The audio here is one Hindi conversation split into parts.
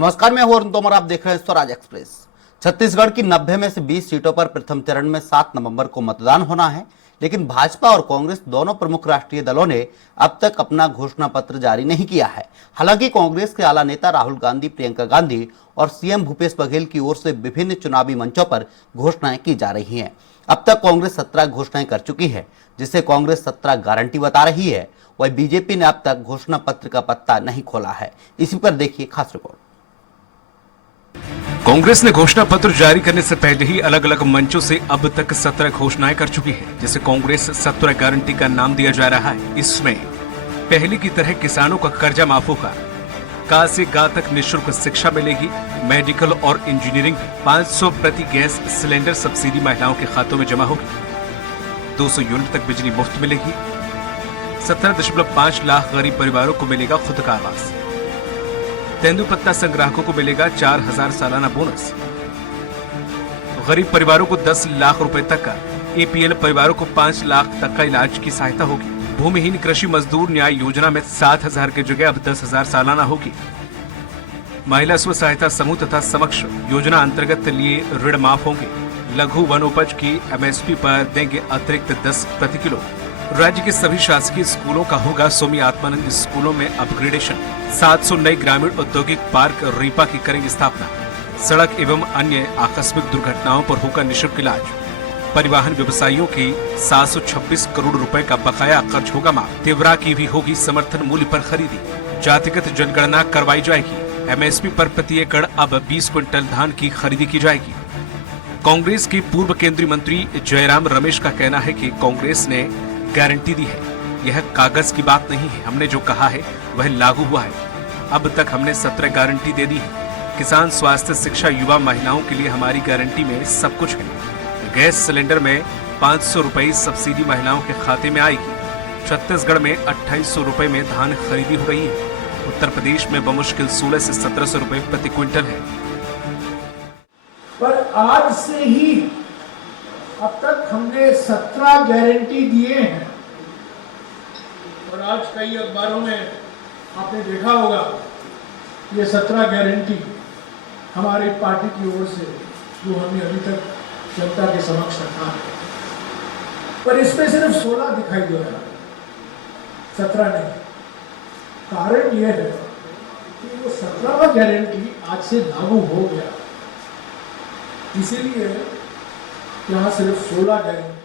नमस्कार, मैं हूं अरुण तोमर। आप देख रहे हैं स्वराज एक्सप्रेस। छत्तीसगढ़ की 90 में से 20 सीटों पर प्रथम चरण में 7 नवंबर को मतदान होना है, लेकिन भाजपा और कांग्रेस दोनों प्रमुख राष्ट्रीय दलों ने अब तक अपना घोषणा पत्र जारी नहीं किया है। हालांकि कांग्रेस के आला नेता राहुल गांधी, प्रियंका गांधी और सीएम भूपेश बघेल की ओर से विभिन्न चुनावी मंचों पर घोषणाएं की जा रही हैं। अब तक कांग्रेस 17 घोषणाएं कर चुकी है, जिसे कांग्रेस 17 गारंटी बता रही है। वही बीजेपी ने अब तक घोषणा पत्र का पत्ता नहीं खोला है। इसी पर देखिए खास रिपोर्ट। कांग्रेस ने घोषणा पत्र जारी करने से पहले ही अलग अलग मंचों से अब तक 17 घोषणाएं कर चुकी है, जिसे कांग्रेस 17 गारंटी का नाम दिया जा रहा है। इसमें पहले की तरह किसानों का कर्जा माफ होगा, का से गा तक निःशुल्क शिक्षा मिलेगी, मेडिकल और इंजीनियरिंग 500 प्रति गैस सिलेंडर सब्सिडी महिलाओं के खातों में जमा होगी, 200 यूनिट तक बिजली मुफ्त मिलेगी, 17.5 लाख गरीब परिवारों को मिलेगा खुद का आवास, तेंदुपत्ता संग्राहकों को मिलेगा 4000 सालाना बोनस, गरीब परिवारों को 10 लाख रुपए तक का, एपीएल परिवारों को 5 लाख तक का इलाज की सहायता होगी, भूमिहीन कृषि मजदूर न्याय योजना में 7000 की जगह अब 10,000 सालाना होगी, महिला स्व सहायता समूह तथा समक्ष योजना अंतर्गत लिए ऋण माफ होंगे, लघु वन उपज की एमएसपी पर देंगे अतिरिक्त 10 प्रति किलो, राज्य के सभी शासकीय स्कूलों का होगा स्वामी आत्मानंद स्कूलों में अपग्रेडेशन, 700 नए ग्रामीण औद्योगिक पार्क रीपा की करेंगे स्थापना, सड़क एवं अन्य आकस्मिक दुर्घटनाओं पर होगा निःशुल्क इलाज, परिवहन व्यवसायियों की 726 करोड़ रुपए का बकाया कर्ज होगा माफ, तिवरा की भी होगी समर्थन मूल्य पर खरीदी, जातिगत जनगणना करवाई जाएगी, एमएसपी पर प्रति एकड़ अब 20 क्विंटल धान की खरीदी की जाएगी। कांग्रेस के पूर्व केंद्रीय मंत्री जयराम रमेश का कहना है कि कांग्रेस ने गारंटी दी है, यह कागज की बात नहीं है, हमने जो कहा है वह लागू हुआ है। अब तक हमने 17 गारंटी दे दी है। किसान, स्वास्थ्य, शिक्षा, युवा, महिलाओं के लिए हमारी गारंटी में सब कुछ है। गैस सिलेंडर में 500 रुपए सब्सिडी महिलाओं के खाते में आएगी। छत्तीसगढ़ में 2800 रुपए में धान खरीदी हो रही है। उत्तर प्रदेश में बमुश्किल 16 से 1700 रुपए प्रति क्विंटल है। पर आज से ही अब तक हमने 17 गारंटी दिए हैं और आज कई अखबारों में आपने देखा होगा ये 17 गारंटी हमारी पार्टी की ओर से जो हमने अभी तक जनता के समक्ष रखा है, पर इसमें सिर्फ 16 दिखाई दे रहा है, 17 नहीं। कारण यह है कि वो 17वां गारंटी आज से लागू हो गया, इसीलिए यहाँ सिर्फ 16 गारंटी।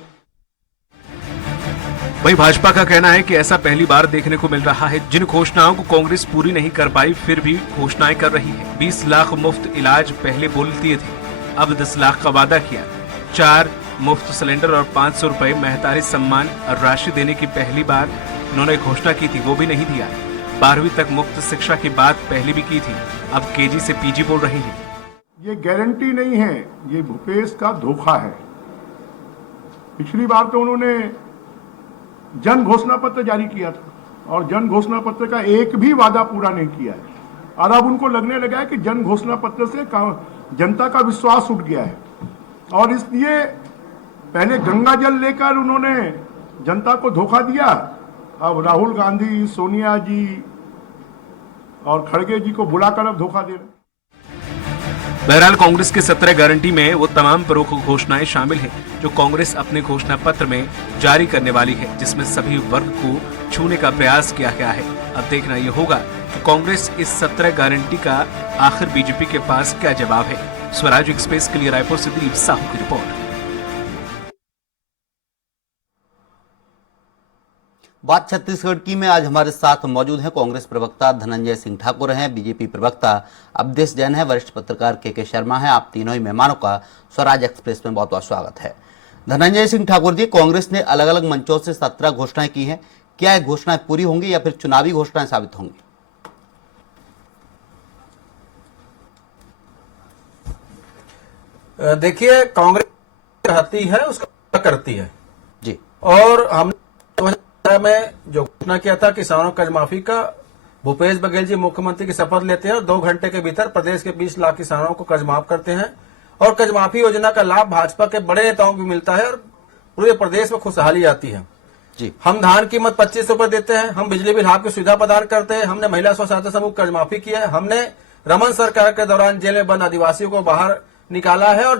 वहीं भाजपा का कहना है कि ऐसा पहली बार देखने को मिल रहा है। जिन घोषणाओं को कांग्रेस पूरी नहीं कर पाई, फिर भी घोषणाएं कर रही है। 20 लाख मुफ्त इलाज पहले बोल दिए थे, अब 10 लाख का वादा किया। 4 मुफ्त सिलेंडर और 500 रुपए महतारी सम्मान राशि देने की पहली बार उन्होंने घोषणा की थी, वो भी नहीं दिया। 12वीं तक मुफ्त शिक्षा की बात पहले भी की थी, अब केजी से पीजी बोल रही है। ये गारंटी नहीं है, ये भूपेश का धोखा है। पिछली बार तो उन्होंने जन घोषणा पत्र जारी किया था और जन घोषणा पत्र का एक भी वादा पूरा नहीं किया है, और अब उनको लगने लगा है कि जन घोषणा पत्र से जनता का विश्वास उठ गया है, और इसलिए पहले गंगा जल लेकर उन्होंने जनता को धोखा दिया, अब राहुल गांधी, सोनिया जी और खड़गे जी को बुलाकर अब धोखा दे रहे हैं। बहरहाल कांग्रेस के 17 गारंटी में वो तमाम प्रमुख घोषणाएं शामिल हैं जो कांग्रेस अपने घोषणा पत्र में जारी करने वाली है, जिसमें सभी वर्ग को छूने का प्रयास किया गया है। अब देखना ये होगा कि कांग्रेस इस 17 गारंटी का आखिर बीजेपी के पास क्या जवाब है। स्वराज एक्सप्रेस के लिए रायपुर से दिलीप साहू की रिपोर्ट। बात छत्तीसगढ़ की में आज हमारे साथ मौजूद हैं कांग्रेस प्रवक्ता धनंजय सिंह ठाकुर हैं, बीजेपी प्रवक्ता अवधेश जैन है, वरिष्ठ पत्रकार के शर्मा हैं। आप तीनों ही मेहमानों का स्वराज एक्सप्रेस में बहुत बहुत स्वागत है। धनंजय सिंह ठाकुर जी, कांग्रेस ने अलग अलग मंचों से 17 घोषणाएं की हैं, क्या ये घोषणाएं पूरी होंगी या फिर चुनावी घोषणाएं साबित होंगी? देखिए, कांग्रेस चाहती है उसका करती है जी, और हम में जो घोषणा किया था किसानों कर्ज माफी का, भूपेश बघेल जी मुख्यमंत्री की शपथ लेते हैं और 2 घंटे के भीतर प्रदेश के 20 लाख किसानों को कर्ज माफ करते हैं, और कर्ज माफी योजना का लाभ भाजपा के बड़े नेताओं को भी मिलता है और पूरे प्रदेश में खुशहाली आती है जी। हम धान कीमत 25 रुपए देते हैं, हम बिजली बिल हाफ की सुविधा प्रदान करते हैं, हमने महिला स्व सहायता समूह कर्ज माफी किया है, हमने रमन सरकार के दौरान जेल में बंद आदिवासियों को बाहर निकाला है और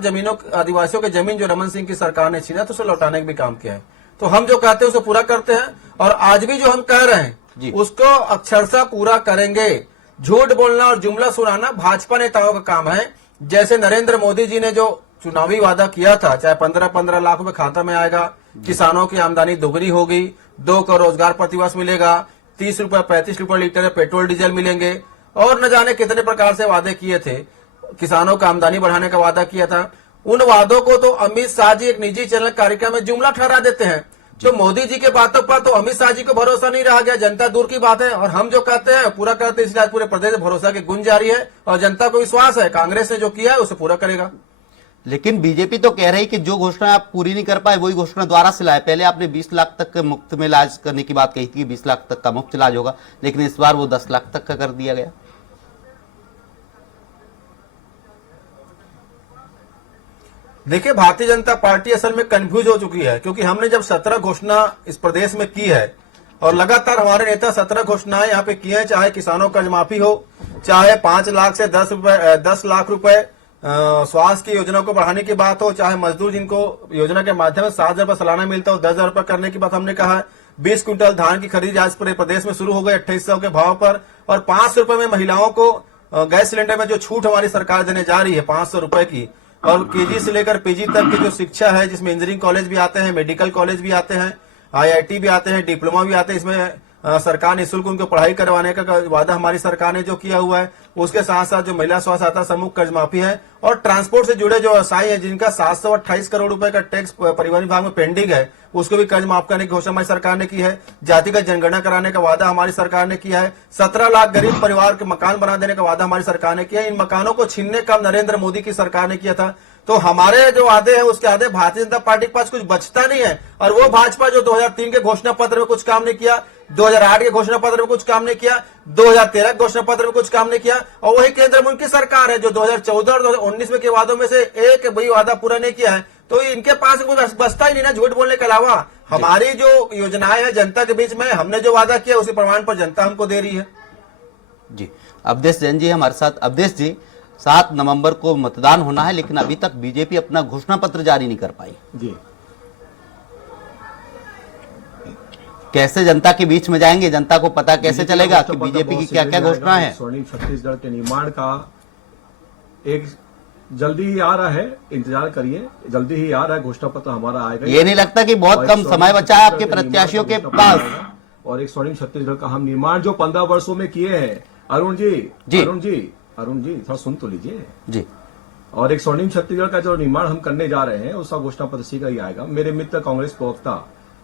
आदिवासियों की जमीन जो रमन सिंह की सरकार ने छीना तो उसे लौटाने का भी काम किया है। तो हम जो कहते हैं उसे पूरा करते हैं और आज भी जो हम कह रहे हैं उसको अक्षरशः पूरा करेंगे। झूठ बोलना और जुमला सुनाना भाजपा नेताओं का काम है। जैसे नरेंद्र मोदी जी ने जो चुनावी वादा किया था, चाहे 15-15 लाख रुपए खाता में आएगा, किसानों की आमदनी दोगुनी होगी, 2 करोड़ रोजगार प्रतिवर्ष मिलेगा, 30 रुपए 35 रुपए लीटर पेट्रोल डीजल मिलेंगे और न जाने कितने प्रकार से वादे किए थे। किसानों का आमदनी बढ़ाने का वादा किया था। उन वादों को तो अमित शाह जी एक निजी चैनल कार्यक्रम में जुमला ठहरा देते हैं। तो मोदी जी के बातों पर तो अमित शाह जी को भरोसा नहीं रहा गया, जनता दूर की बात है। और हम जो कहते हैं पूरा करते हैं, इसलिए आज पूरे प्रदेश में भरोसा की गूंज जारी है और जनता को विश्वास है कांग्रेस ने जो किया है उसे पूरा करेगा। लेकिन बीजेपी तो कह रही कि जो घोषणा आप पूरी नहीं कर पाए वही घोषणा दोबारा से लाए। पहले आपने 20 लाख तक मुफ्त में इलाज करने की बात कही थी कि 20 लाख तक का मुफ्त इलाज होगा, लेकिन इस बार वो 10 लाख तक का कर दिया गया। देखिए, भारतीय जनता पार्टी असल में कंफ्यूज हो चुकी है, क्योंकि हमने जब 17 घोषणा इस प्रदेश में की है और लगातार हमारे नेता 17 घोषणाएं यहाँ पे की हैं, चाहे किसानों कर्ज माफी हो, चाहे 5 लाख से 10 लाख रुपए स्वास्थ्य की योजना को बढ़ाने की बात हो, चाहे मजदूर जिनको योजना के माध्यम से 7,000 रुपए सालाना मिलता हो 10,000 रुपए करने की बात हमने कहा है। 20 क्विंटल धान की खरीद आज पूरे प्रदेश में शुरू हो गई 2800 के भाव पर और 500 रुपए में महिलाओं को गैस सिलेंडर में जो छूट हमारी सरकार देने जा रही है 500 रुपए की। और केजी से लेकर पीजी तक की जो शिक्षा है, जिसमें इंजीनियरिंग कॉलेज भी आते हैं, मेडिकल कॉलेज भी आते हैं, IIT भी आते हैं, डिप्लोमा भी आते हैं, इसमें सरकार निःशुल्क उनको पढ़ाई करवाने का वादा हमारी सरकार ने जो किया हुआ है। उसके साथ साथ जो महिला स्व सहायता समूह कर्ज माफी है और ट्रांसपोर्ट से जुड़े जो व्यवसाय है जिनका 728 करोड़ रुपए का टैक्स परिवहन विभाग में पेंडिंग है, उसको भी कर्ज माफ करने की घोषणा हमारी सरकार ने की है। जातिगत जनगणना कराने का वादा हमारी सरकार ने किया है। 17 लाख गरीब परिवार के मकान बना देने का वादा हमारी सरकार ने किया है। इन मकानों को छीनने का नरेंद्र मोदी की सरकार ने किया था। तो हमारे जो वादे हैं उसके आधे भारतीय जनता पार्टी के पास कुछ बचता नहीं है। और वो भाजपा जो 2003 के घोषणा पत्र में कुछ काम नहीं किया, 2008 के घोषणा पत्र में कुछ काम नहीं किया, 2013 के घोषणा पत्र में कुछ काम नहीं किया, और वही केंद्र में उनकी सरकार है जो 2014 और 2019 में के वादों में से एक भी वादा पूरा नहीं किया है। तो इनके पास कुछ बचता ही नहीं ना झूठ बोलने के अलावा। हमारी जो योजनाएं है जनता के बीच में, हमने जो वादा किया उसी प्रमाण पर जनता हमको दे रही है। जी, अवधेश जैन जी हमारे साथ। अवधेश जी, 7 नवंबर को मतदान होना है, लेकिन अभी तक बीजेपी अपना घोषणा पत्र जारी नहीं कर पाई। जी, कैसे जनता के बीच में जाएंगे? जनता को पता कैसे चलेगा कि बीजेपी की क्या क्या घोषणा है? स्वर्णिम छत्तीसगढ़ के निर्माण का एक जल्दी ही आ रहा है, इंतजार करिए, जल्दी ही आ रहा है, घोषणा पत्र हमारा आएगा। ये नहीं लगता कि बहुत कम समय बचा है आपके प्रत्याशियों के पास? और एक स्वर्णिम छत्तीसगढ़ का हम निर्माण जो 15 वर्षों में किए हैं, अरुण जी थोड़ा सुन तो लीजिए जी। और एक स्वर्णिम छत्तीसगढ़ का जो निर्माण हम करने जा रहे हैं उसका घोषणा पत्र शीघ्र ही आएगा। मेरे मित्र कांग्रेस प्रवक्ता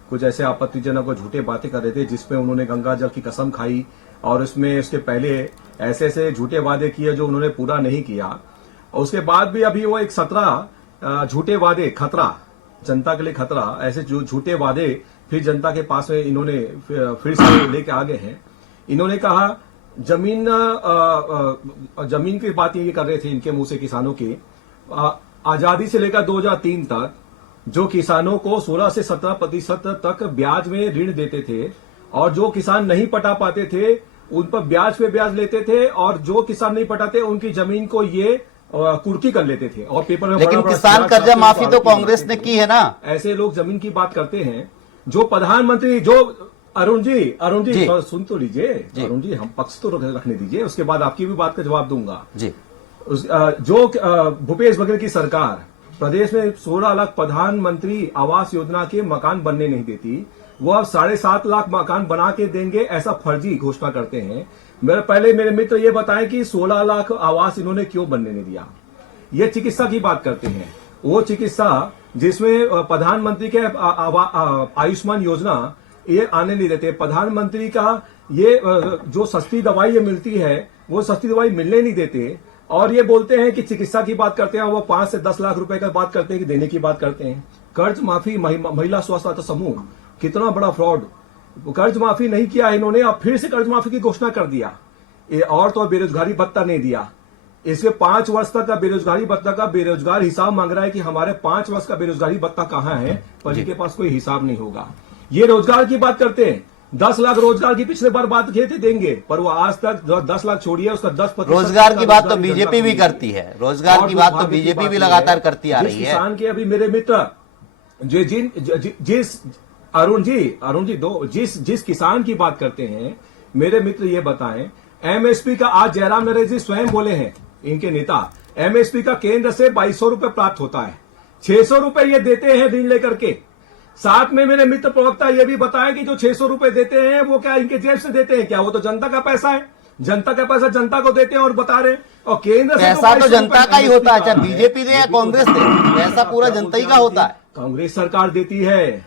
कुछ ऐसे आपत्तिजनक और झूठे बातें कर रहे थे जिसमें उन्होंने गंगा जल की कसम खाई और उसमें उसके पहले ऐसे ऐसे झूठे वादे किए जो उन्होंने पूरा नहीं किया। और उसके बाद भी अभी वो एक 17 झूठे वादे, खतरा, जनता के लिए खतरा, ऐसे झूठे वादे फिर जनता के पास में इन्होंने फिर से लेके आ गए हैं। इन्होंने कहा जमीन की बात ये कर रहे थे इनके मुंह से किसानों की, आजादी से लेकर 2003 तक जो किसानों को 16 से 17% तक ब्याज में ऋण देते थे और जो किसान नहीं पटा पाते थे उन पर ब्याज पे ब्याज लेते थे और जो किसान नहीं पटाते उनकी जमीन को ये कुर्की कर लेते थे और पेपर में लेकिन किसान कर्जा माफी तो कांग्रेस ने की है ना। ऐसे लोग जमीन की बात करते हैं। जो प्रधानमंत्री जो अरुण जी सुन तो लीजिए अरुण जी, हम पक्ष तो रखने दीजिए, उसके बाद आपकी भी बात का जवाब दूंगा जी। जो भूपेश बघेल की सरकार प्रदेश में 16 लाख प्रधानमंत्री आवास योजना के मकान बनने नहीं देती, वो अब 7.5 लाख मकान बना के देंगे ऐसा फर्जी घोषणा करते हैं। मेरे मित्र ये बताएं कि 16 लाख आवास इन्होंने क्यों बनने नहीं दिया। ये चिकित्सा की बात करते हैं, वो चिकित्सा जिसमें प्रधानमंत्री के आयुष्मान योजना ये आने नहीं देते। प्रधानमंत्री का ये जो सस्ती दवाई ये मिलती है वो सस्ती दवाई मिलने नहीं देते और ये बोलते हैं कि चिकित्सा की बात करते हैं, वो 5 से 10 लाख रुपए का बात करते हैं कि देने की बात करते हैं। कर्ज माफी, महिला स्व सहायता समूह, कितना बड़ा फ्रॉड। कर्ज माफी नहीं किया इन्होंने, अब फिर से कर्ज माफी की घोषणा कर दिया। और तो बेरोजगारी भत्ता नहीं दिया। इसमें 5 वर्ष तक का बेरोजगारी भत्ता का बेरोजगार हिसाब मांग रहा है कि हमारे 5 वर्ष का बेरोजगारी भत्ता कहां है, पर इनके पास कोई हिसाब नहीं होगा। ये रोजगार की बात करते हैं, 10 लाख रोजगार की पिछले बार बात किए थे देंगे, पर वो आज तक 10 लाख छोड़िए, उसका 10% रोजगार की बात तो बीजेपी भी करती है, रोजगार की बात तो बीजेपी भी लगातार करती आ रही है। किसान के अभी मेरे मित्र जिस अरुण जी जिस किसान की बात करते हैं, मेरे मित्र ये बताएं, एमएसपी का आज जयराम नरेश जी स्वयं बोले हैं, इनके नेता, एमएसपी का केंद्र से 2200 रुपए प्राप्त होता है, 600 रुपए ये देते हैं ऋण लेकर के। साथ में मेरे मित्र प्रवक्ता ये भी बताएं कि जो 600 रुपए देते हैं वो क्या इनके जेब से देते हैं क्या? वो तो जनता का पैसा है, जनता का पैसा जनता को देते हैं और बता रहे हैं। और केंद्र से पैसा तो जनता का ही होता है, चाहे बीजेपी दे या कांग्रेस दे, पैसा पूरा जनता ही का होता है। कांग्रेस सरकार देती है,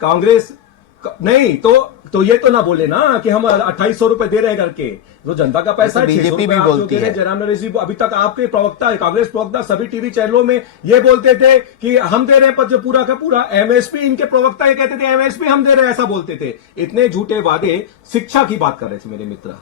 कांग्रेस नहीं तो ये तो ना बोले ना कि हम 2800 रुपए दे रहे हैं करके, जो जनता का पैसा है। बीजेपी भी बोलती है। जयराम नरेश जी अभी तक आपके प्रवक्ता है, कांग्रेस प्रवक्ता सभी टीवी चैनलों में ये बोलते थे कि हम दे रहे हैं, पर जो पूरा का पूरा एमएसपी, इनके प्रवक्ता ये कहते थे एमएसपी हम दे रहे हैं, ऐसा बोलते थे। इतने झूठे वादे। शिक्षा की बात कर रहे थे मेरे मित्र,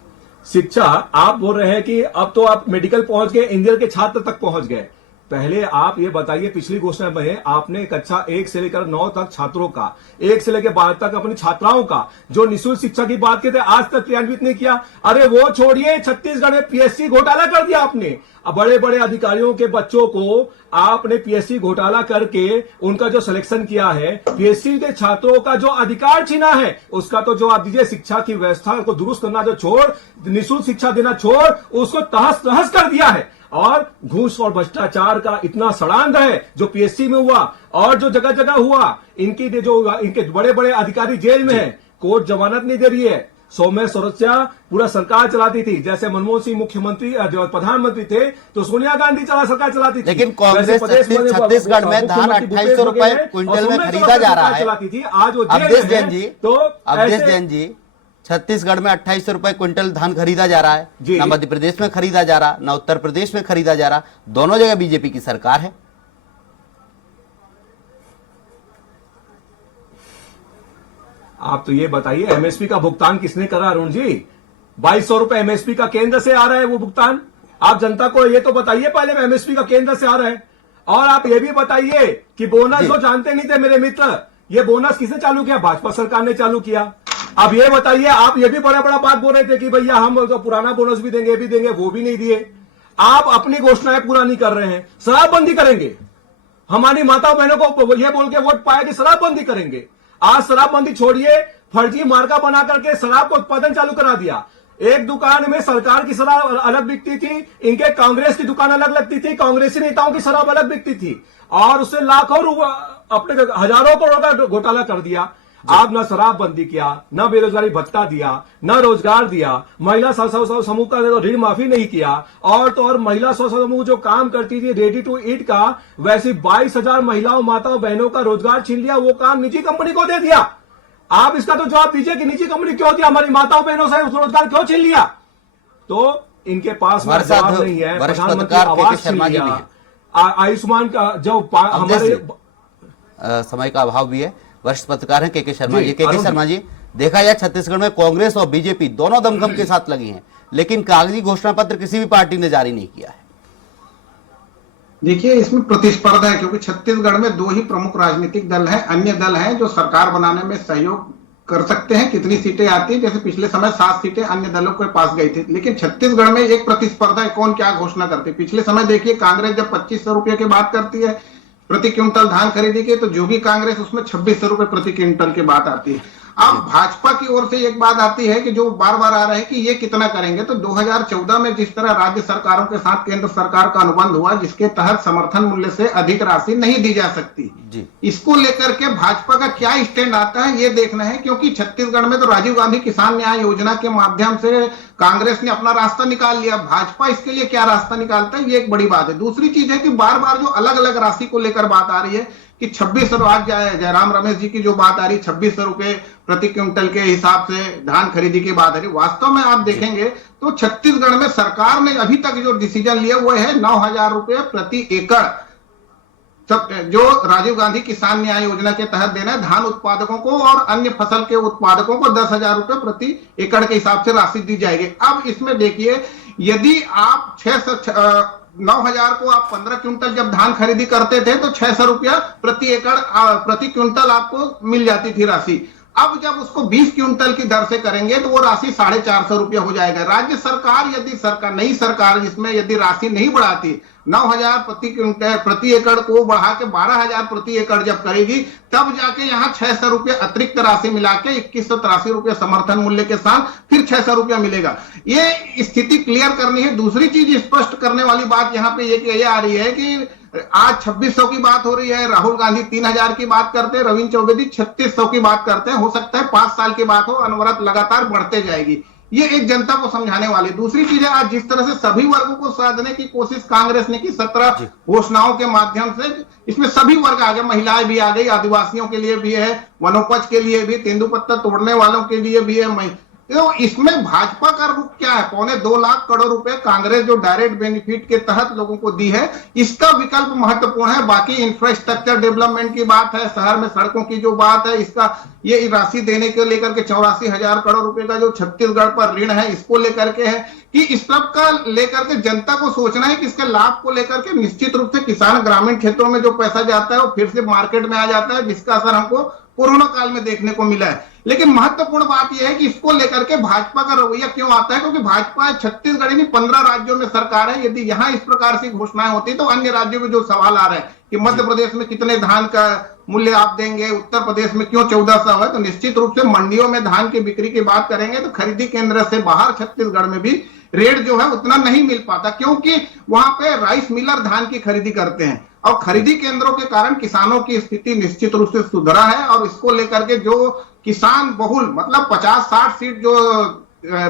शिक्षा आप बोल रहे हैं कि अब तो आप मेडिकल पहुंच गए, इंजीनियर के छात्र तक पहुंच गए। पहले आप ये बताइए, पिछली घोषणा में आपने कक्षा 1 से लेकर 9 तक छात्रों का, 1 से लेकर 12 तक अपनी छात्राओं का जो निःशुल्क शिक्षा की बात कहते आज तक क्रियान्वित नहीं किया। अरे वो छोड़िए, छत्तीसगढ़ में पीएससी घोटाला कर दिया आपने। अब बड़े बड़े अधिकारियों के बच्चों को आपने पीएससी घोटाला करके उनका जो सिलेक्शन किया है, पीएससी के छात्रों का जो अधिकार छीना है, उसका तो जवाब दीजिए। शिक्षा की व्यवस्था को दुरुस्त करना जो छोड़, निःशुल्क शिक्षा देना छोड़, उसको तहस नहस कर दिया है। और घूस और भ्रष्टाचार का इतना सड़ांध है जो पीएससी में हुआ और जो जगह जगह हुआ। इनके बड़े बड़े अधिकारी जेल में है, कोर्ट जमानत नहीं दे रही है। सौम्य सुरक्षा पूरा सरकार चलाती थी, जैसे मनमोहन सिंह मुख्यमंत्री प्रधानमंत्री थे तो सोनिया गांधी सरकार चलाती थी। लेकिन कांग्रेस छत्तीसगढ़ में धान 2800 रुपए क्विंटल में खरीदा जा रहा है। चलाती थी, आज वो अवधेश जैन जी, तो अवधेश जैन जी, छत्तीसगढ़ में 2800 रुपए क्विंटल धान खरीदा जा रहा है, ना मध्य प्रदेश में खरीदा जा रहा, ना उत्तर प्रदेश में खरीदा जा रहा, दोनों जगह बीजेपी की सरकार है। आप तो ये बताइए, एमएसपी का भुगतान किसने करा अरुण जी? 2200 रुपए एमएसपी का केंद्र से आ रहा है वो भुगतान। आप जनता को ये तो बताइए पहले, एमएसपी का केंद्र से आ रहा है। और आप ये भी बताइए कि बोनस जो जानते नहीं थे मेरे मित्र, ये बोनस किसने चालू किया? भाजपा सरकार ने चालू किया। अब ये बताइए, आप ये भी बड़ा बड़ा बात बोल रहे थे कि भैया हम तो पुराना बोनस भी देंगे, भी देंगे, वो भी नहीं दिए। आप अपनी घोषणाएं पूरा नहीं कर रहे हैं। शराबबंदी करेंगे, हमारी माताओं बहनों को ये बोल के वोट पाया कि शराबबंदी करेंगे। आज शराबबंदी छोड़िए, फर्जी मार्का बना करके शराब का उत्पादन चालू करा दिया। एक दुकान में सरकार की शराब अलग बिकती थी, इनके कांग्रेस की दुकान अलग लगती थी, कांग्रेसी नेताओं की शराब अलग बिकती थी, और उससे लाखों अपने हजारों करोड़ का घोटाला कर दिया। आप ना शराबबंदी किया, ना बेरोजगारी भत्ता दिया, ना रोजगार दिया, महिला स्व समूह का ऋण माफी नहीं किया, और तो और महिला स्व समूह जो काम करती थी रेडी टू ईट का, वैसे 22,000 महिलाओं माताओं बहनों का रोजगार छीन लिया। वो काम निजी कंपनी को दे दिया। आप इसका तो जवाब दीजिए कि निजी कंपनी क्यों दिया, हमारी माताओं बहनों से रोजगार क्यों छीन लिया? तो इनके पास जवाब नहीं है। प्रधानमंत्री आवास छीन लिया, आयुष्मान का जो हमारे समय का अभाव भी है। वरिष्ठ पत्रकार हैं के शर्मा जी। के शर्मा जी, देखा जाए छत्तीसगढ़ में कांग्रेस और बीजेपी दोनों दमखम के साथ लगी हैं, लेकिन कागजी घोषणा पत्र किसी भी पार्टी ने जारी नहीं किया है। देखिए, इसमें प्रतिस्पर्धा है, क्योंकि छत्तीसगढ़ में 2 ही प्रमुख राजनीतिक दल हैं। अन्य दल हैं जो सरकार बनाने में सहयोग कर सकते हैं। कितनी सीटें आती है, जैसे पिछले समय 7 सीटें अन्य दलों के पास गई थी, लेकिन छत्तीसगढ़ में एक प्रतिस्पर्धा है, कौन क्या घोषणा करते। पिछले समय देखिए, कांग्रेस जब 2500 रुपए की बात करती है प्रति क्विंटल धान खरीदी के, तो जो भी कांग्रेस उसमें 2600 रुपए प्रति क्विंटल की बात आती है। अब भाजपा की ओर से एक बात आती है कि जो बार बार आ रहा है कि ये कितना करेंगे। तो 2014 में जिस तरह राज्य सरकारों के साथ केंद्र सरकार का अनुबंध हुआ, जिसके तहत समर्थन मूल्य से अधिक राशि नहीं दी जा सकती जी। इसको लेकर के भाजपा का क्या स्टैंड आता है ये देखना है, क्योंकि छत्तीसगढ़ में तो राजीव गांधी किसान न्याय योजना के माध्यम से कांग्रेस ने अपना रास्ता निकाल लिया। भाजपा इसके लिए क्या रास्ता निकालता है, ये एक बड़ी बात है। दूसरी चीज है कि बार बार जो अलग अलग राशि को लेकर बात आ रही है कि 2600, आज जयराम रमेश जी की जो बात आ रही, 2600 रुपए प्रति क्विंटल के हिसाब से धान खरीदी की बात आ रही। वास्तव में आप देखेंगे तो छत्तीसगढ़ में सरकार ने अभी तक जो डिसीजन लिया वो है 9,000 रुपए प्रति एकड़, जो राजीव गांधी किसान न्याय योजना के तहत देना है धान उत्पादकों को, और अन्य फसल के उत्पादकों को 10,000 रुपए प्रति एकड़ के हिसाब से राशि दी जाएगी। अब इसमें देखिए, यदि आप 9,000 को आप 15 क्विंटल जब धान खरीदी करते थे तो 600 रुपया प्रति एकड़ प्रति क्विंटल आपको मिल जाती थी राशि। अब जब उसको 20 क्विंटल की दर से करेंगे तो वो राशि 450 रुपया हो जाएगा। राज्य सरकार नई सरकार जिसमें यदि राशि नहीं बढ़ाती, 9,000 प्रति एकड़ को बढ़ा के 12,000 प्रति एकड़ जब करेगी, तब जाके यहाँ 600 रुपया अतिरिक्त राशि मिला के 2183 रुपया समर्थन मूल्य के साथ फिर 600 रुपया मिलेगा। ये स्थिति क्लियर करनी है। दूसरी चीज स्पष्ट करने वाली बात यहाँ पे ये आ रही है कि आज 2600 की बात हो रही है, राहुल गांधी 3000 की बात करते हैं, रविंद्र चौबे 3600 की बात करते हैं। हो सकता है 5 साल की बात हो, अनवरत लगातार बढ़ते जाएगी। ये एक जनता को समझाने वाली। दूसरी चीज है, आज जिस तरह से सभी वर्गों को साधने की कोशिश कांग्रेस ने की 17 घोषणाओं के माध्यम से, इसमें सभी वर्ग आ गए, महिलाएं भी आ गई, आदिवासियों के लिए भी है, वनोपज के लिए भी, तेंदुपत्ता तोड़ने वालों के लिए भी है। तो इसमें भाजपा का रुख क्या है? 2.25 लाख करोड़ रुपए कांग्रेस जो डायरेक्ट बेनिफिट के तहत लोगों को दी है, इसका विकल्प महत्वपूर्ण है। बाकी इंफ्रास्ट्रक्चर डेवलपमेंट की बात है, शहर में सड़कों की जो बात है, इसका ये राशि देने को लेकर के 84,000 करोड़ रुपए का जो छत्तीसगढ़ पर ऋण है, इसको लेकर के है कि इस सब का लेकर के जनता को सोचना है कि इसके लाभ को लेकर के निश्चित रूप से किसान ग्रामीण क्षेत्रों में जो पैसा जाता है वो फिर से मार्केट में आ जाता है, जिसका असर हमको कोरोना काल में देखने को मिला है। लेकिन महत्वपूर्ण बात यह है कि इसको लेकर के भाजपा का रवैया क्यों आता है? क्योंकि भाजपा छत्तीसगढ़ यानी 15 राज्यों में सरकार है। यदि यहाँ इस प्रकार से घोषणाएं होती तो अन्य राज्यों में जो सवाल आ रहे हैं कि मध्य प्रदेश में कितने धान का मूल्य आप देंगे, उत्तर प्रदेश में क्यों 1400 है, तो निश्चित रूप से मंडियों में धान की बिक्री की बात करेंगे तो खरीदी केंद्र से बाहर छत्तीसगढ़ में भी रेट जो है उतना नहीं मिल पाता, क्योंकि वहां पे राइस मिलर धान की खरीदी करते हैं और खरीदी केंद्रों के कारण किसानों की स्थिति निश्चित रूप से सुधरा है। और इसको लेकर के जो किसान बहुल मतलब 50-60 सीट जो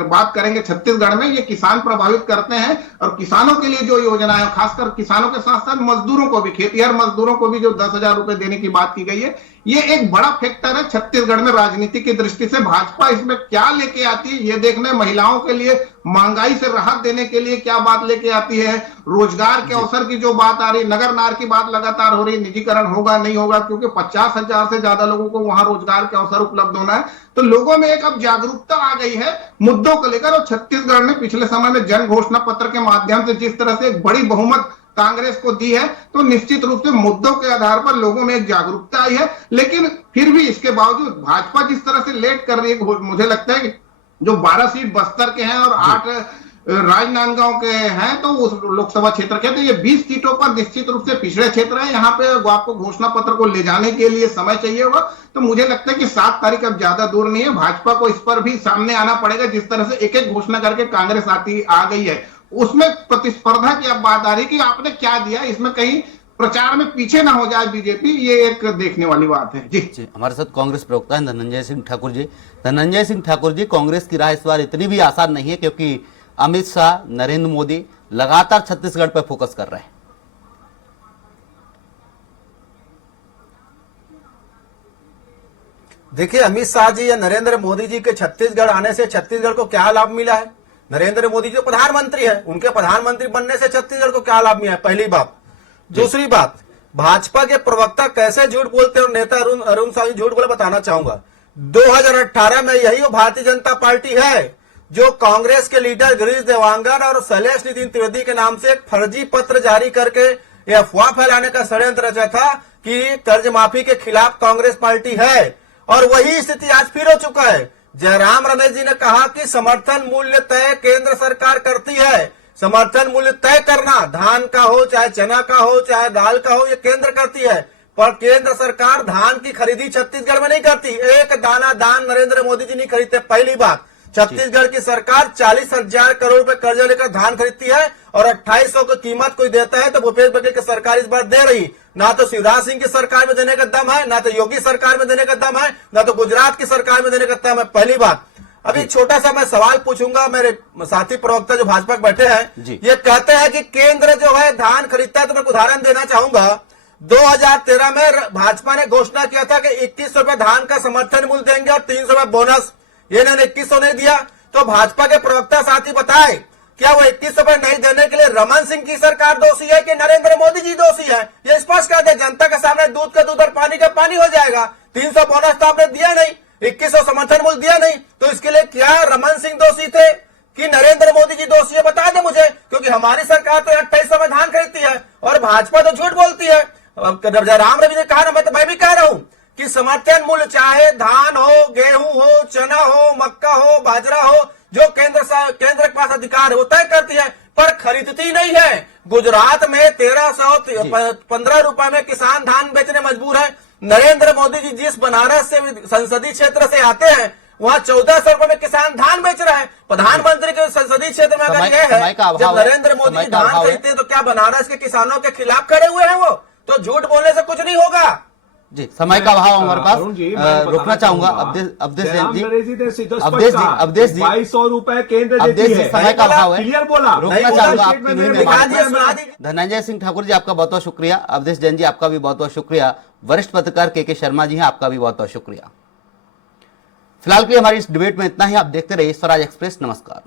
बात करेंगे छत्तीसगढ़ में, ये किसान प्रभावित करते हैं। और किसानों के लिए जो योजना है, खासकर किसानों के साथ साथ मजदूरों को भी, खेतीहर मजदूरों को भी जो 10,000 रुपए देने की बात की गई है, ये एक बड़ा फैक्टर है छत्तीसगढ़ में राजनीति की दृष्टि से। भाजपा इसमें क्या लेके आती है ये देखने, महिलाओं के लिए महंगाई से राहत देने के लिए क्या बात लेके आती है, रोजगार के अवसर की जो बात आ रही, नगर नार की बात लगातार हो रही, निजीकरण होगा नहीं होगा, क्योंकि 50,000 से ज्यादा लोगों को वहां रोजगार के अवसर उपलब्ध होना है। तो लोगों में एक अब जागरूकता आ गई है मुद्दों को लेकर। और छत्तीसगढ़ ने पिछले समय में जन घोषणा पत्र के माध्यम से जिस तरह से एक बड़ी बहुमत कांग्रेस को दी है, तो निश्चित रूप से मुद्दों के आधार पर लोगों में एक जागरूकता आई है। लेकिन फिर भी इसके बावजूद भाजपा जिस तरह से लेट कर रही है, मुझे लगता है कि जो 12 सीट बस्तर के हैं और 8 राजनांदगांव के हैं, तो उस लोकसभा क्षेत्र के, तो ये 20 सीटों पर निश्चित रूप से पिछड़े क्षेत्र है। यहाँ पे आपको घोषणा पत्र को ले जाने के लिए समय चाहिए होगा। तो मुझे लगता है कि 7 तारीख अब ज्यादा दूर नहीं है, भाजपा को इस पर भी सामने आना पड़ेगा। जिस तरह से एक एक घोषणा करके कांग्रेस आ गई है, उसमें प्रतिस्पर्धा की अब बात आ रही कि आपने क्या दिया, इसमें कहीं प्रचार में पीछे ना हो जाए बीजेपी, ये एक देखने वाली बात है। जी हमारे साथ कांग्रेस प्रवक्ता है धनंजय सिंह ठाकुर जी। धनंजय सिंह ठाकुर जी, कांग्रेस की राह इस बार इतनी भी आसान नहीं है, क्योंकि अमित शाह, नरेंद्र मोदी लगातार छत्तीसगढ़ पर फोकस कर रहे हैं। देखिए, अमित शाह जी या नरेंद्र मोदी जी के छत्तीसगढ़ आने से छत्तीसगढ़ को क्या लाभ मिला है? नरेंद्र मोदी जी प्रधानमंत्री है, उनके प्रधानमंत्री बनने से छत्तीसगढ़ को क्या लाभ मिला है? पहली बात। दूसरी बात, भाजपा के प्रवक्ता कैसे झूठ बोलते हैं और नेता अरुण साहू झूठ बोले, बताना चाहूंगा। 2018 में यही वो भारतीय जनता पार्टी है जो कांग्रेस के लीडर गिरीश देवांगन और शैलेश नितिन त्रिवेदी के नाम से एक फर्जी पत्र जारी करके यह अफवाह फैलाने का षड्यंत्र रचा था कि कर्ज माफी के खिलाफ कांग्रेस पार्टी है। और वही स्थिति आज फिर हो चुका है। जयराम रमेश जी ने कहा कि समर्थन मूल्य तय केंद्र सरकार करती है। समर्थन मूल्य तय करना, धान का हो चाहे चना का हो चाहे दाल का हो, ये केंद्र करती है, पर केंद्र सरकार धान की खरीदी छत्तीसगढ़ में नहीं करती। एक दाना दान नरेंद्र मोदी जी नहीं खरीदते। पहली बात, छत्तीसगढ़ की सरकार 40,000 करोड़ रुपए कर्जा लेकर धान खरीदती है और 2800 की कीमत कोई देता है तो भूपेश बघेल की सरकार इस बार दे रही। ना तो शिवराज सिंह की सरकार में देने का दम है, ना तो योगी सरकार में देने का दम है, ना तो गुजरात की सरकार में देने का दम है। पहली बात। अभी छोटा सा मैं सवाल पूछूंगा, मेरे साथी प्रवक्ता जो भाजपा बैठे हैं, ये कहते हैं कि केंद्र जो है धान खरीदता है, तो मैं उदाहरण देना चाहूंगा। 2013 में भाजपा ने घोषणा किया था कि 21 रुपए धान का समर्थन मूल्य देंगे और 300 रुपए बोनस। ये इन्होंने 2100 नहीं दिया, तो भाजपा के प्रवक्ता साथी बताए क्या वो 21 रुपए नहीं देने के लिए रमन सिंह की सरकार दोषी है कि नरेंद्र मोदी जी दोषी है? ये स्पष्ट कर दे, जनता के सामने दूध का दूध और पानी का पानी हो जाएगा। 300 बोनस तो आपने दिया नहीं, 2100 समर्थन मूल्य दिया नहीं, तो इसके लिए क्या रमन सिंह दोषी थे कि नरेंद्र मोदी जी दोषी है? बता दे मुझे, क्योंकि हमारी सरकार तो 2800 में धान खरीदती है और भाजपा तो झूठ बोलती है। जयराम रवि ने कहा ना, मैं भी कह रहा हूं कि समर्थन मूल्य चाहे धान हो, गेहूं हो, चना हो, मक्का हो, बाजरा हो, जो केंद्र के पास अधिकार है वो तय करती है, पर खरीदती नहीं है। गुजरात में 1315 रुपए में किसान धान बेचने मजबूर है। नरेंद्र मोदी जी जिस बनारस से संसदीय क्षेत्र से आते हैं वहां 1400 रुपए में किसान धान बेच रहा है। प्रधानमंत्री के संसदीय क्षेत्र में अगर यह है, जब नरेंद्र मोदी धान खरीदते हैं तो क्या बनारस के किसानों के खिलाफ खड़े हुए हैं? वो तो झूठ बोलने से कुछ नहीं होगा। जी, समय का अभाव हमारे पास, रोकना चाहूंगा अवधेश जैन जी, अवधेश जी 2200 रुपए केंद्र देती अवधेश जी, है। समय का अभाव है, क्लियर बोला, रोकना चाहूंगा आप तीनों में सुना दीजिए। धनंजय सिंह ठाकुर जी आपका बहुत बहुत शुक्रिया, अवधेश जैन जी आपका भी बहुत बहुत शुक्रिया, वरिष्ठ पत्रकार के शर्मा जी हैं आपका भी बहुत बहुत शुक्रिया। फिलहाल के लिए हमारी इस डिबेट में इतना ही। आप देखते रहिए स्वराज एक्सप्रेस। नमस्कार।